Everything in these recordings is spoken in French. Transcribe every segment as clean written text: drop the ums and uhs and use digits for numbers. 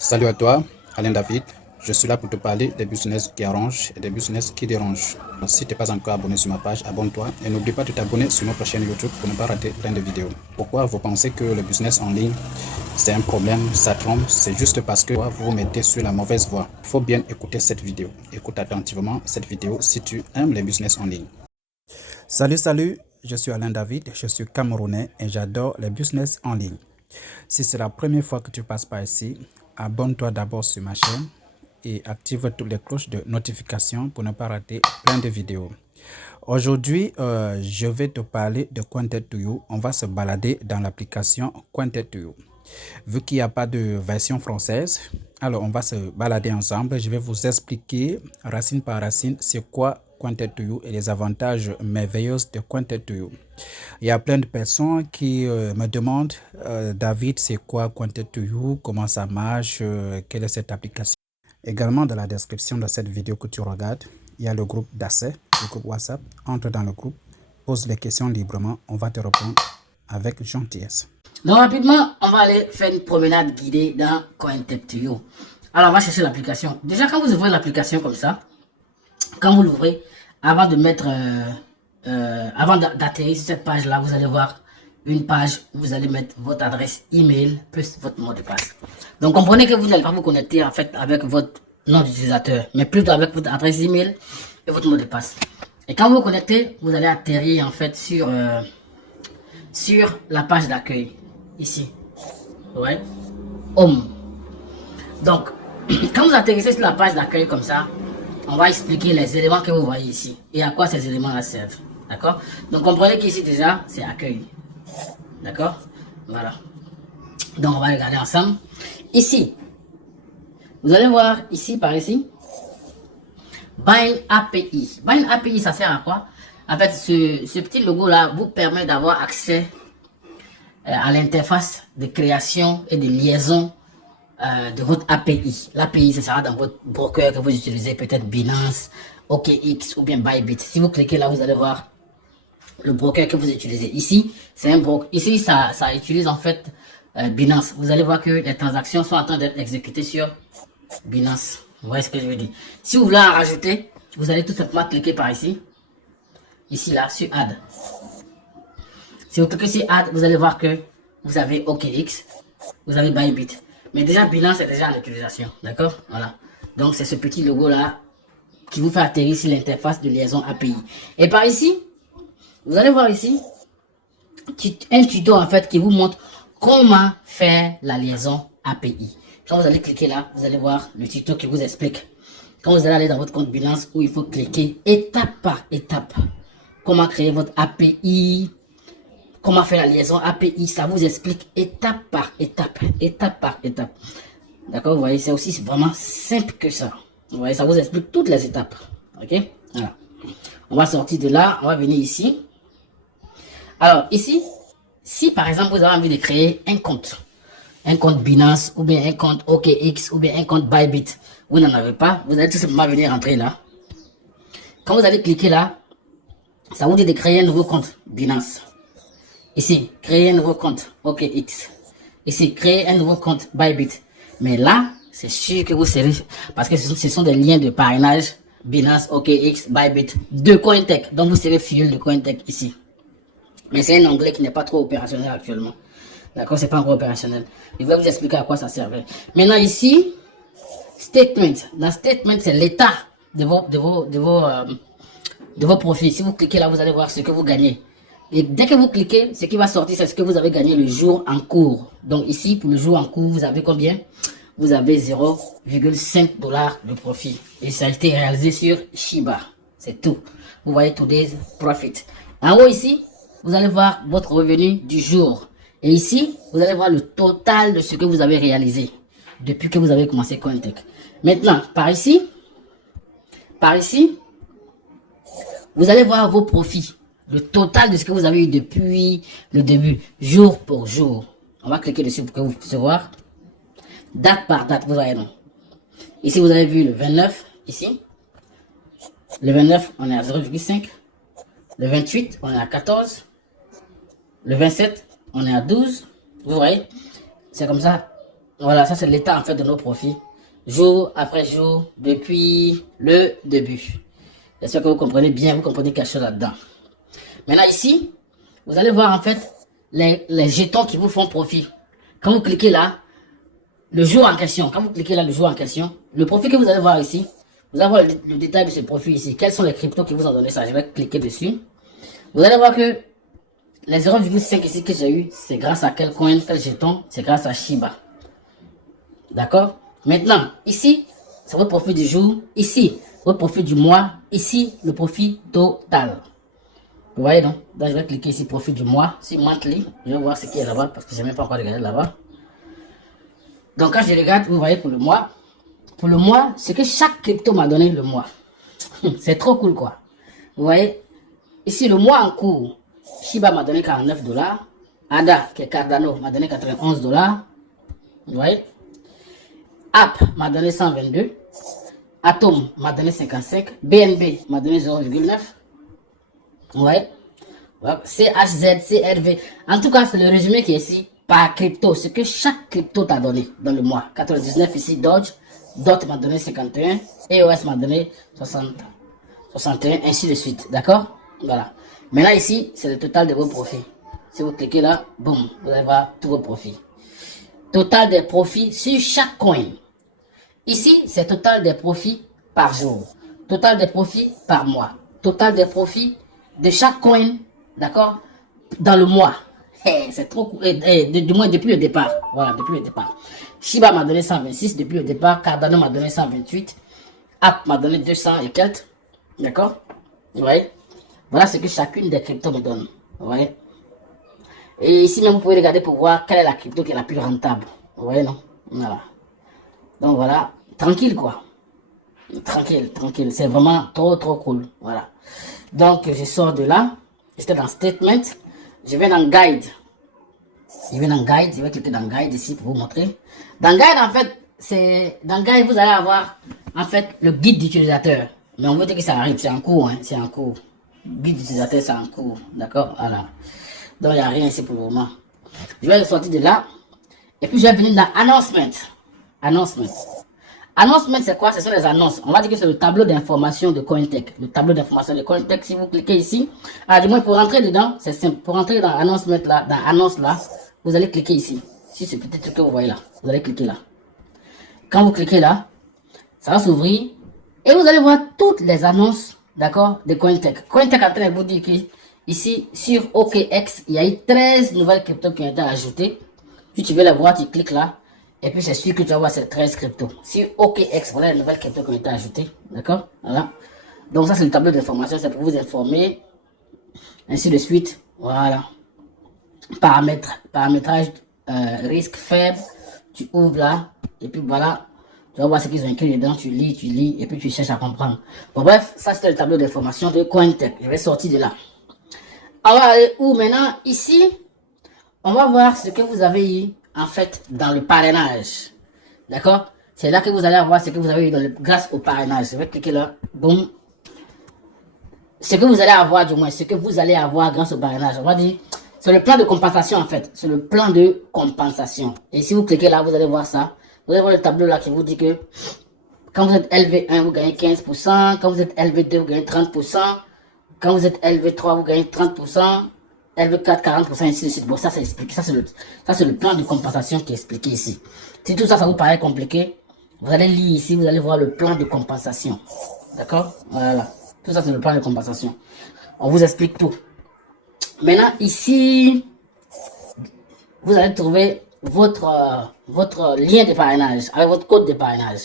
Salut à toi, Alain David. Je suis là pour te parler des business qui arrangent et des business qui dérangent. Si tu n'es pas encore abonné sur ma page, abonne-toi et n'oublie pas de t'abonner sur notre chaîne YouTube pour ne pas rater plein de vidéos. Pourquoi vous pensez que le business en ligne, c'est un problème, ça trompe? C'est juste parce que vous vous mettez sur la mauvaise voie. Il faut bien écouter cette vidéo. Écoute attentivement cette vidéo si tu aimes les business en ligne. Salut, je suis Alain David, je suis Camerounais et j'adore les business en ligne. Si c'est la première fois que tu passes par ici, abonne-toi d'abord sur ma chaîne et active toutes les cloches de notification pour ne pas rater plein de vidéos. Aujourd'hui, je vais te parler de Cointed2You. On va se balader dans l'application Cointed2You. Vu qu'il n'y a pas de version française, alors on va se balader ensemble. Je vais vous expliquer racine par racine c'est quoi Cointed2You et les avantages merveilleux de Cointed2You. Il y a plein de personnes qui me demandent David, c'est quoi Cointed2You, comment ça marche, quelle est cette application. Également dans la description de cette vidéo que tu regardes, il y a le groupe d'accès, le groupe WhatsApp. Entre dans le groupe, pose les questions librement, on va te répondre avec gentillesse. Donc rapidement, on va aller faire une promenade guidée dans Cointed2You. Alors on va chercher l'application. Déjà quand vous ouvrez l'application comme ça, quand vous l'ouvrez, avant de mettre, avant d'atterrir sur cette page là, vous allez voir une page où vous allez mettre votre adresse email plus votre mot de passe. Donc comprenez que vous n'allez pas vous connecter en fait avec votre nom d'utilisateur, mais plutôt avec votre adresse email et votre mot de passe. Et quand vous vous connectez, vous allez atterrir en fait sur la page d'accueil ici. Ouais. Home. Donc quand vous atterrissez sur la page d'accueil comme ça, on va expliquer les éléments que vous voyez ici et à quoi ces éléments-là servent. D'accord? Donc comprenez qu'ici déjà, c'est accueil. D'accord? Voilà. Donc on va regarder ensemble. Ici, vous allez voir ici, par ici, Bind API. Bind API, ça sert à quoi? En fait, ce petit logo-là vous permet d'avoir accès à l'interface de création et de liaison de votre API. L'API, ce sera dans votre broker que vous utilisez, peut-être Binance, OKX ou bien Bybit. Si vous cliquez là, vous allez voir le broker que vous utilisez. Ici, c'est un broker. Ici, ça utilise en fait Binance. Vous allez voir que les transactions sont en train d'être exécutées sur Binance. Vous voyez ce que je veux dire? Si vous voulez en rajouter, vous allez tout simplement cliquer par ici. Ici, là, sur Add. Si vous cliquez sur Add, vous allez voir que vous avez OKX, vous avez Bybit. Mais déjà, Binance est déjà en utilisation. D'accord? Voilà. Donc, c'est ce petit logo-là qui vous fait atterrir sur l'interface de liaison API. Et par ici, vous allez voir ici un tuto en fait qui vous montre comment faire la liaison API. Quand vous allez cliquer là, vous allez voir le tuto qui vous explique. Quand vous allez aller dans votre compte Binance où il faut cliquer étape par étape. Comment créer votre API, comment faire la liaison API, ça vous explique étape par étape, étape par étape. D'accord, vous voyez, c'est aussi vraiment simple que ça. Vous voyez, ça vous explique toutes les étapes. Ok, voilà. On va sortir de là, on va venir ici. Alors ici, si par exemple vous avez envie de créer un compte Binance ou bien un compte OKX ou bien un compte Bybit, vous n'en avez pas, vous allez tout simplement venir entrer là. Quand vous allez cliquer là, ça vous dit de créer un nouveau compte Binance. Ici, créer un nouveau compte OKX. Ici, créer un nouveau compte Bybit. Mais là, c'est sûr que vous serez, parce que ce sont des liens de parrainage Binance, OKX, Bybit, de Cointech. Donc vous serez filleul de Cointech ici. Mais c'est un onglet qui n'est pas trop opérationnel actuellement. D'accord, c'est pas encore opérationnel. Je vais vous expliquer à quoi ça servait. Maintenant ici, statement. Dans statement, c'est l'état de vos profits. Si vous cliquez là, vous allez voir ce que vous gagnez. Et dès que vous cliquez, ce qui va sortir, c'est ce que vous avez gagné le jour en cours. Donc ici, pour le jour en cours, vous avez combien? Vous avez 0,5 $ de profit. Et ça a été réalisé sur Shiba. C'est tout. Vous voyez today's profit. En haut ici, vous allez voir votre revenu du jour. Et ici, vous allez voir le total de ce que vous avez réalisé depuis que vous avez commencé Cointech. Maintenant, par ici, vous allez voir vos profits. Le total de ce que vous avez eu depuis le début, jour pour jour. On va cliquer dessus pour que vous puissiez voir. Date par date, vous voyez non. Ici, vous avez vu le 29, ici. Le 29, on est à 0,5. Le 28, on est à 14. Le 27, on est à 12. Vous voyez, c'est comme ça Voilà, ça c'est l'état en fait de nos profits, jour après jour, depuis le début. J'espère que vous comprenez bien, vous comprenez quelque chose là-dedans. Maintenant ici, vous allez voir en fait les jetons qui vous font profit. Quand vous cliquez là, le jour en question, quand vous cliquez là, le jour en question, le profit que vous allez voir ici, vous allez voir le détail de ce profit ici. Quels sont les cryptos qui vous ont donné ça? Je vais cliquer dessus. Vous allez voir que les 0,5 ici que j'ai eu, c'est grâce à quel coin, quel jeton? C'est grâce à Shiba. D'accord? Maintenant, ici, c'est votre profit du jour. Ici, votre profit du mois. Ici, le profit total. Vous voyez donc? Donc, je vais cliquer ici, profit du mois. Sur monthly, je vais voir ce qui est là-bas parce que je n'ai même pas encore regardé là-bas. Donc, quand je regarde, vous voyez pour le mois. Pour le mois, ce que chaque crypto m'a donné le mois. C'est trop cool, quoi. Vous voyez? Ici, le mois en cours, Shiba m'a donné 49 $. ADA, qui est Cardano, m'a donné 91 $. Vous voyez? App m'a donné 122. Atom m'a donné 55. BNB m'a donné 0,9. Ouais. CHZ, CRV. En tout cas, c'est le résumé qui est ici par crypto. Ce que chaque crypto t'a donné dans le mois. 99 ici, Dodge. DOT m'a donné 51. EOS m'a donné 60, 61, ainsi de suite. D'accord? Voilà. Maintenant ici, c'est le total de vos profits. Si vous cliquez là, boum, vous allez voir tous vos profits. Total des profits sur chaque coin. Ici, c'est total des profits par jour. Total des profits par mois. Total des profits de chaque coin, d'accord, dans le mois. Hey, c'est trop cool. Du moins, depuis le départ. Voilà, depuis le départ. Shiba m'a donné 126 depuis le départ. Cardano m'a donné 128. App m'a donné 200 et quelques. D'accord? Vous voyez? Voilà ce que chacune des cryptos me donne. Vous voyez? Et ici même, vous pouvez regarder pour voir quelle est la crypto qui est la plus rentable. Vous voyez, non? Voilà. Donc voilà, tranquille quoi. Tranquille, tranquille. C'est vraiment trop, trop cool. Voilà. Donc je sors de là. J'étais dans Statement. Je vais dans Guide. Je vais dans Guide. Je vais cliquer dans Guide ici pour vous montrer. Dans Guide, en fait, c'est... Dans Guide, vous allez avoir, en fait, le guide d'utilisateur. Mais on veut dire que ça arrive. C'est en cours, hein. C'est en cours. Guide d'utilisateur, c'est en cours. D'accord? Voilà. Donc, il n'y a rien ici pour le moment. Je vais sortir de là. Et puis, je vais venir dans Announcement. Announcement. Announcement, c'est quoi? Ce sont les annonces. On va dire que c'est le tableau d'information de Cointech. Le tableau d'information de Cointech, si vous cliquez ici, du moins pour rentrer dedans, c'est simple. Pour rentrer dans Announcement là, dans Annonce là, vous allez cliquer ici. Si c'est peut-être ce que vous voyez là, vous allez cliquer là. Quand vous cliquez là, ça va s'ouvrir et vous allez voir toutes les annonces, d'accord, de Cointech. Cointech est en train de vous dire que ici, sur OKX, il y a eu 13 nouvelles cryptos qui ont été ajoutées. Si tu veux les voir, tu cliques là. Et puis c'est sûr que tu vas voir ces 13 cryptos. Sur OKX, voilà les nouvelles cryptos qui ont été ajoutées. D'accord? Voilà. Donc ça c'est le tableau d'information, c'est pour vous informer. Ainsi de suite. Voilà. Paramétrage, risque faible. Tu ouvres là. Et puis voilà. Tu vas voir ce qu'ils ont écrit dedans. Tu lis. Et puis tu cherches à comprendre. Bon bref, ça c'est le tableau d'information de Cointech. Je vais sortir de là. On va aller où maintenant? Ici, on va voir ce que vous avez eu en fait dans le parrainage. D'accord? C'est là que vous allez avoir ce que vous avez eu grâce au parrainage. Je vais cliquer là. Boum. Ce que vous allez avoir, du moins, ce que vous allez avoir grâce au parrainage. On va dire, c'est le plan de compensation en fait. C'est le plan de compensation. Et si vous cliquez là, vous allez voir ça. Vous allez voir le tableau là qui vous dit que quand vous êtes LV1, vous gagnez 15%. Quand vous êtes LV2, vous gagnez 30%. Quand vous êtes LV3, vous gagnez 30%. LV4, 40%, ainsi de suite. Bon, ça c'est expliqué. Ça c'est le plan de compensation qui est expliqué ici. Si tout ça, ça vous paraît compliqué, vous allez lire ici, vous allez voir le plan de compensation. D'accord? Voilà. Tout ça, c'est le plan de compensation. On vous explique tout. Maintenant, ici, vous allez trouver votre lien de parrainage, avec votre code de parrainage.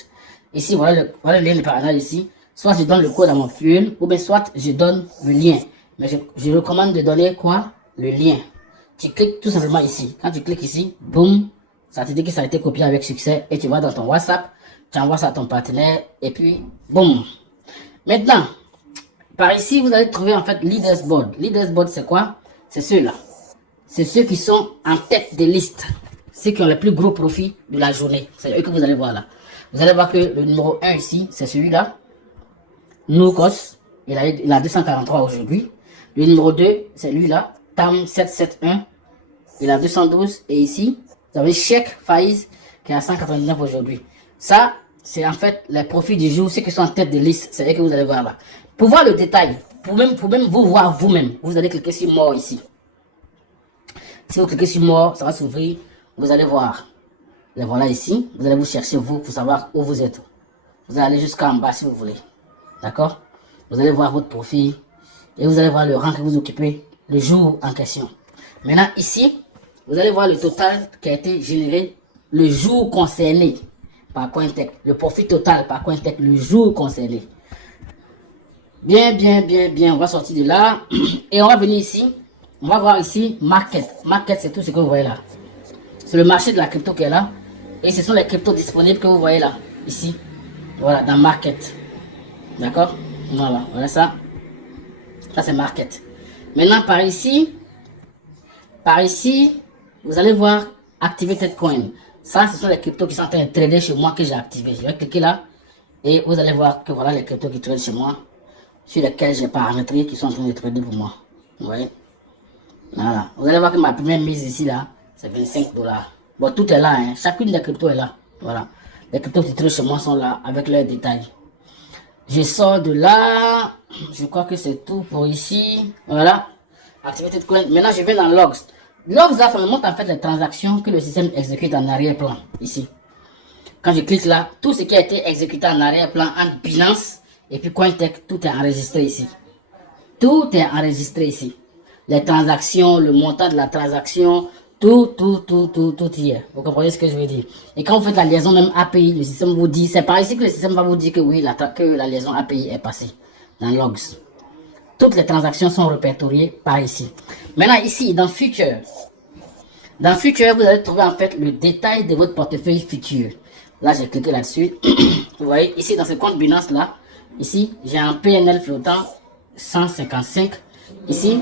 Ici, voilà le lien de parrainage ici. Soit je donne le code à mon fuel, ou bien soit je donne le lien. Mais je recommande de donner quoi? Le lien. Tu cliques tout simplement ici. Quand tu cliques ici, boum, ça te dit que ça a été copié avec succès et tu vas dans ton WhatsApp, tu envoies ça à ton partenaire et puis boum. Maintenant, par ici, vous allez trouver en fait Leaderboard. Leaderboard, c'est quoi? C'est ceux-là. C'est ceux qui sont en tête des listes. Ceux qui ont le plus gros profit de la journée. C'est eux que vous allez voir là. Vous allez voir que le numéro 1 ici, c'est celui-là. Noukos. Il a 243 aujourd'hui. Le numéro 2, c'est lui-là. Tam 771. Il a 212. Et ici, vous avez Cheikh Faiz qui est à 199 aujourd'hui. Ça, c'est en fait les profits du jour, ceux qui sont en tête de liste, c'est eux que vous allez voir là. Pour voir le détail, pour même vous voir vous-même, vous allez cliquer sur More ici. Si vous cliquez sur More, ça va s'ouvrir, vous allez voir. Les voilà ici, vous allez vous chercher vous pour savoir où vous êtes. Vous allez aller jusqu'en bas si vous voulez. D'accord? Vous allez voir votre profil et vous allez voir le rang que vous occupez le jour en question. Maintenant ici, vous allez voir le total qui a été généré le jour concerné par Cointech. Le profit total par Cointech le jour concerné. Bien. On va sortir de là et on va venir ici. On va voir ici Market. Market, c'est tout ce que vous voyez là. C'est le marché de la crypto qui est là. Et ce sont les cryptos disponibles que vous voyez là. Ici. Voilà, dans Market. D'accord? Voilà ça. Ça, c'est Market. Maintenant, par ici, vous allez voir Activated Coin. Ça, ce sont les cryptos qui sont en train de trader chez moi que j'ai activé. Je vais cliquer là et vous allez voir que voilà les cryptos qui tradent chez moi, sur lesquels j'ai paramétré, qui sont en train de trader pour moi. Vous voyez? Voilà. Vous allez voir que ma première mise ici, là, c'est 25 $. Bon, tout est là, hein. Chacune des cryptos est là. Voilà. Les cryptos qui tradent chez moi sont là avec leurs détails. Je sors de là. Je crois que c'est tout pour ici. Voilà. Activated Coin. Maintenant, je vais dans Logs. Logs, là, ça me montre en fait les transactions que le système exécute en arrière-plan. Ici. Quand je clique là, tout ce qui a été exécuté en arrière-plan entre Binance et puis Cointech, tout est enregistré ici. Tout est enregistré ici. Les transactions, le montant de la transaction, tout y est. Vous comprenez ce que je veux dire? Et quand vous faites la liaison même API, le système vous dit, c'est par ici que le système va vous dire que oui, que la liaison API est passée dans Logs. Toutes les transactions sont répertoriées par ici. Maintenant ici, dans Future, vous allez trouver en fait le détail de votre portefeuille Future. Là, j'ai cliqué là-dessus. Vous voyez, ici, dans ce compte Binance là, ici, j'ai un PNL flottant 155. Ici,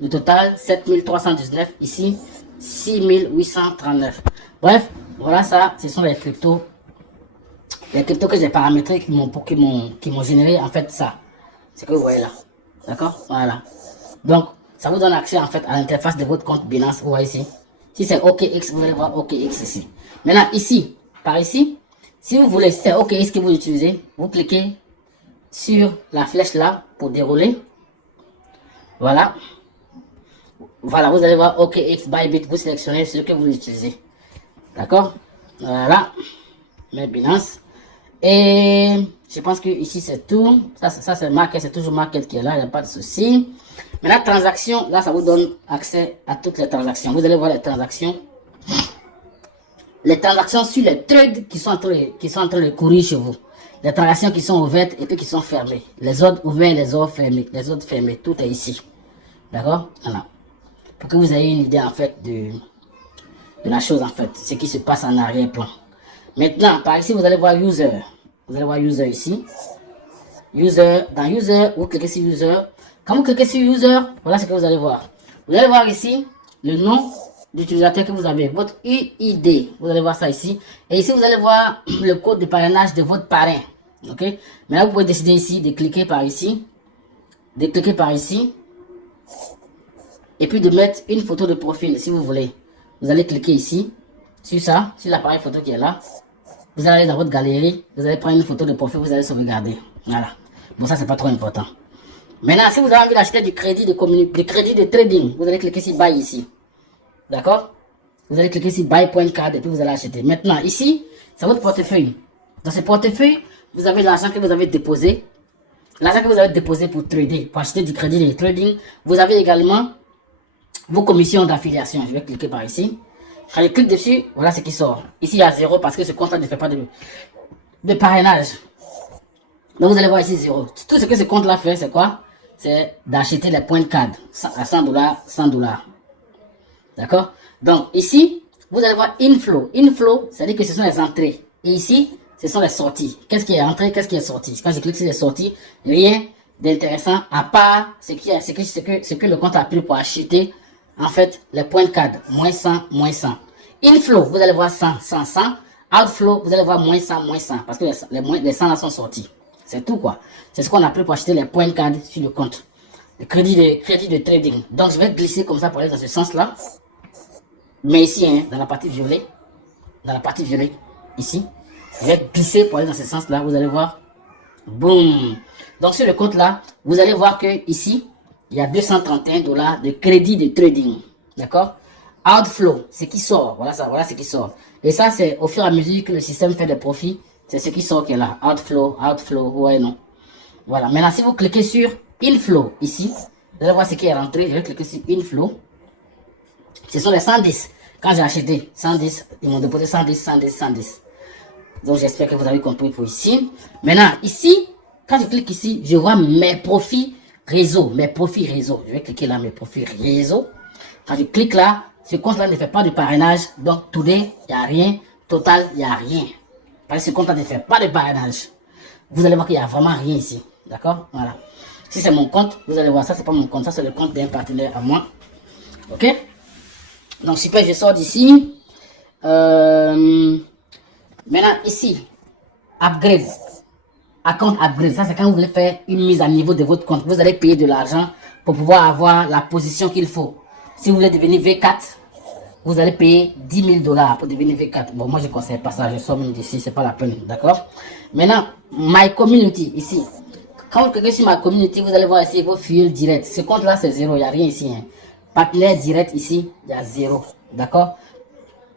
le total 7319. Ici, 6839. Bref, voilà ça, ce sont les cryptos. Les cryptos que j'ai paramétrés qui m'ont généré en fait ça. C'est que vous voyez là. D'accord? Voilà. Donc, ça vous donne accès en fait à l'interface de votre compte Binance. Vous voyez ici. Si c'est OKX, vous allez voir OKX ici. Maintenant, ici, par ici, si vous voulez, si c'est OKX que vous utilisez, vous cliquez sur la flèche là pour dérouler. Voilà. Voilà, vous allez voir OKX Bybit, vous sélectionnez ce que vous utilisez. D'accord? Voilà. Mais Binance. Et je pense que ici c'est tout. Ça c'est Market, c'est toujours Market qui est là, il n'y a pas de souci. Mais la transaction, là ça vous donne accès à toutes les transactions. Vous allez voir les transactions. Les transactions sur les trades qui sont en train de courir chez vous. Les transactions qui sont ouvertes et puis qui sont fermées. Les autres ouverts, les autres fermés. Les autres fermés. Tout est ici. D'accord? Voilà. Pour que vous ayez une idée en fait de la chose en fait. Ce qui se passe en arrière-plan. Maintenant, par ici, vous allez voir User. Vous allez voir User ici. User. Dans User, vous cliquez sur User. Quand vous cliquez sur User, voilà ce que vous allez voir. Vous allez voir ici le nom d'utilisateur que vous avez. Votre UID. Vous allez voir ça ici. Et ici, vous allez voir le code de parrainage de votre parrain. Ok? Maintenant, vous pouvez décider ici de cliquer par ici. De cliquer par ici. Et puis de mettre une photo de profil si vous voulez. Vous allez cliquer ici. Sur ça. Sur l'appareil photo qui est là. Vous allez dans votre galerie, vous allez prendre une photo de profil, vous allez sauvegarder. Voilà. Bon, ça, c'est pas trop important. Maintenant, si vous avez envie d'acheter du crédit de trading, vous allez cliquer sur Buy ici. D'accord? Vous allez cliquer sur Buy.card et puis vous allez acheter. Maintenant, ici, c'est votre portefeuille. Dans ce portefeuille, vous avez l'argent que vous avez déposé. L'argent que vous avez déposé pour trader, pour acheter du crédit de trading. Vous avez également vos commissions d'affiliation. Je vais cliquer par ici. Quand je clique dessus, voilà ce qui sort. Ici, il y a 0 parce que ce compte-là ne fait pas de parrainage. Donc, vous allez voir ici 0. Tout ce que ce compte-là fait, c'est quoi? C'est d'acheter les points de card à 100 $, 100 $. D'accord? Donc, ici, vous allez voir Inflow. Inflow, c'est-à-dire que ce sont les entrées. Et ici, ce sont les sorties. Qu'est-ce qui est entré? Qu'est-ce qui est sorti? Quand je clique sur les sorties, rien d'intéressant à part ce que le compte a pris pour acheter. En fait, les points de card, moins 100, moins 100. Inflow, vous allez voir 100, 100, 100. Outflow, vous allez voir moins 100, moins 100. Parce que les 100 là sont sortis. C'est tout quoi. C'est ce qu'on a pris pour acheter les points de card sur le compte. Le crédit de trading. Donc, je vais glisser comme ça pour aller dans ce sens-là. Mais ici, hein, dans la partie violet, dans la partie violet, ici. Je vais glisser pour aller dans ce sens-là, vous allez voir. Boum. Donc sur le compte là, vous allez voir que ici, il y a 231 $ de crédit de trading. D'accord? Outflow, c'est qui sort. Voilà ça, voilà ce qui sort. Et ça, c'est au fur et à mesure que le système fait des profits, c'est ce qui sort qui est là. Outflow, outflow, ouais, non. Voilà. Maintenant, si vous cliquez sur Inflow, ici, vous allez voir ce qui est rentré. Je vais cliquer sur Inflow. Ce sont les 110. Quand j'ai acheté 110, ils m'ont déposé 110, 110, 110. Donc, j'espère que vous avez compris pour ici. Maintenant, ici, quand je clique ici, je vois mes profits réseau. Mes profits réseau. Je vais cliquer là, mes profits réseau. Quand je clique là, ce compte-là ne fait pas de parrainage. Donc, Today, il n'y a rien. Total, il n'y a rien. Parce que ce compte-là ne fait pas de parrainage. Vous allez voir qu'il n'y a vraiment rien ici. D'accord? Voilà. Si c'est mon compte, vous allez voir, ça, c'est pas mon compte. Ça, c'est le compte d'un partenaire à moi. OK? Donc, super, je sors d'ici. Maintenant, ici, upgrade. Account upgrade. Ça, c'est quand vous voulez faire une mise à niveau de votre compte. Vous allez payer de l'argent pour pouvoir avoir la position qu'il faut. Si vous voulez devenir V4, vous allez payer 10 000 $ pour devenir V4. Bon, moi, je ne conseille pas ça. Je sors même d'ici. C'est pas la peine. D'accord? Maintenant, My Community, ici. Quand vous cliquez sur My Community, vous allez voir ici vos fuel direct. Ce compte-là, c'est 0. Il n'y a rien ici. Hein. Partenaire direct, ici, il y a 0. D'accord?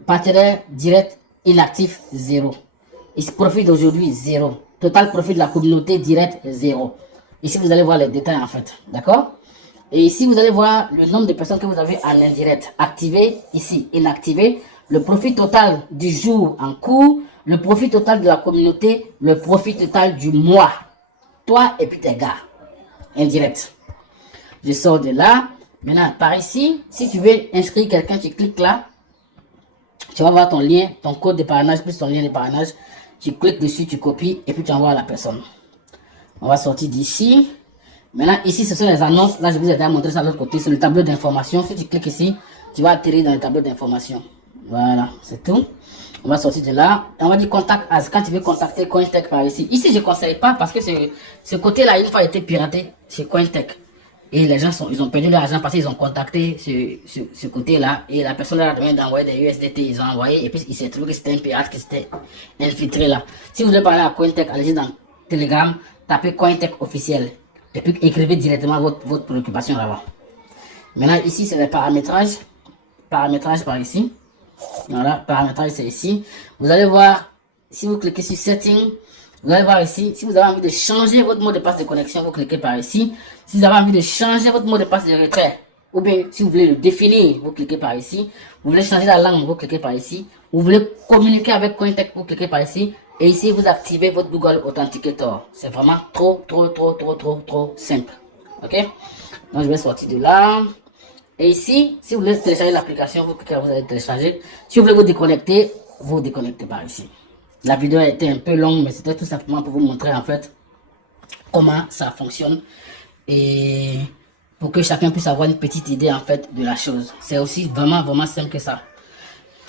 Partenaire direct inactif, 0. Ici, profit d'aujourd'hui, 0. Total profit de la communauté direct, 0. Ici, vous allez voir les détails, en fait. D'accord? Et ici, vous allez voir le nombre de personnes que vous avez en indirect. Activé, ici, inactivé. Le profit total du jour en cours. Le profit total de la communauté. Le profit total du mois. Toi et puis tes gars. Indirect. Je sors de là. Maintenant, par ici, si tu veux inscrire quelqu'un, tu cliques là. Tu vas voir ton lien, ton code de parrainage, plus ton lien de parrainage. Tu cliques dessus, tu copies et puis tu envoies à la personne. On va sortir d'ici. Maintenant, ici, ce sont les annonces. Là, je vous ai déjà montré ça de l'autre côté. C'est le tableau d'information. Si tu cliques ici, tu vas atterrir dans le tableau d'information. Voilà, c'est tout. On va sortir de là. Et on va dire contact as. Quand tu veux contacter Cointech par ici. Ici, je ne conseille pas parce que ce côté-là, une fois, a été piraté chez Cointech. Et les gens ils ont perdu leur argent parce qu'ils ont contacté ce côté-là. Et la personne leur a demandé d'envoyer des USDT. Ils ont envoyé. Et puis, il s'est trouvé que c'était un pirate qui s'était infiltré là. Si vous voulez parler à Cointech, allez-y dans Telegram. Tapez Cointech officiel. Et puis, écrivez directement votre préoccupation là-bas. Maintenant, ici, c'est le paramétrage. Paramétrage par ici. Voilà, paramétrage, c'est ici. Vous allez voir, si vous cliquez sur Setting, vous allez voir ici, si vous avez envie de changer votre mot de passe de connexion, vous cliquez par ici. Si vous avez envie de changer votre mot de passe de retrait, ou bien si vous voulez le définir, vous cliquez par ici. Vous voulez changer la langue, vous cliquez par ici. Vous voulez communiquer avec Cointech, vous cliquez par ici. Et ici, vous activez votre Google Authenticator. C'est vraiment trop simple. Ok? Donc, je vais sortir de là. Et ici, si vous voulez télécharger l'application, vous cliquez, vous allez télécharger. Si vous voulez vous déconnectez par ici. La vidéo a été un peu longue, mais c'était tout simplement pour vous montrer en fait comment ça fonctionne. Et pour que chacun puisse avoir une petite idée en fait de la chose. C'est aussi vraiment simple que ça.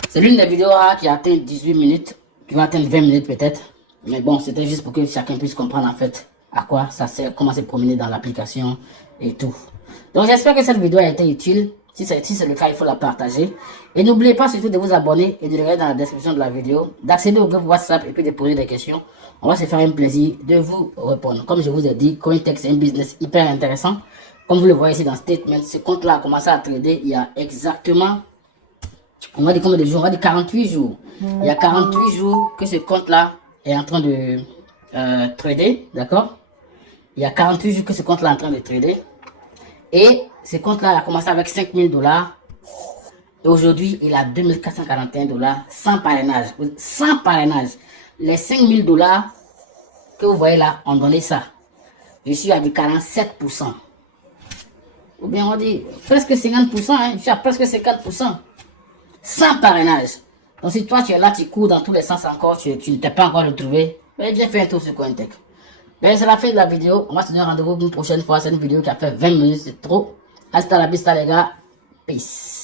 C'est l'une des vidéos qui a atteint 18 minutes. Qui va atteindre 20 minutes peut-être. Mais bon, c'était juste pour que chacun puisse comprendre en fait à quoi ça sert, comment se promener dans l'application et tout. Donc j'espère que cette vidéo a été utile. Si c'est le cas, il faut la partager. Et n'oubliez pas surtout de vous abonner et de regarder dans la description de la vidéo, d'accéder au groupe WhatsApp et puis de poser des questions. On va se faire un plaisir de vous répondre. Comme je vous ai dit, Cointech c'est un business hyper intéressant. Comme vous le voyez ici dans Statement, ce compte-là a commencé à trader il y a exactement, on va dire combien de jours? On va dire 48 jours. Il y a 48 jours que ce compte-là est en train de trader, d'accord? Il y a 48 jours que ce compte-là est en train de trader. Et ce compte-là a commencé avec 5 000 $. Et aujourd'hui, il a 2 441 $ sans parrainage. Sans parrainage. Les 5 000 $ que vous voyez là ont donné ça. Je suis à du 47%. Ou bien on va dire presque 50%. Hein? Je suis à presque 50%. Sans parrainage. Donc si toi tu es là, tu cours dans tous les sens encore, tu ne t'es pas encore retrouvé, ben viens faire un tour sur Cointech. Ben c'est la fin de la vidéo. On va se donner rendez-vous une prochaine fois. C'est une vidéo qui a fait 20 minutes, c'est trop. Hasta la vista les gars. Peace.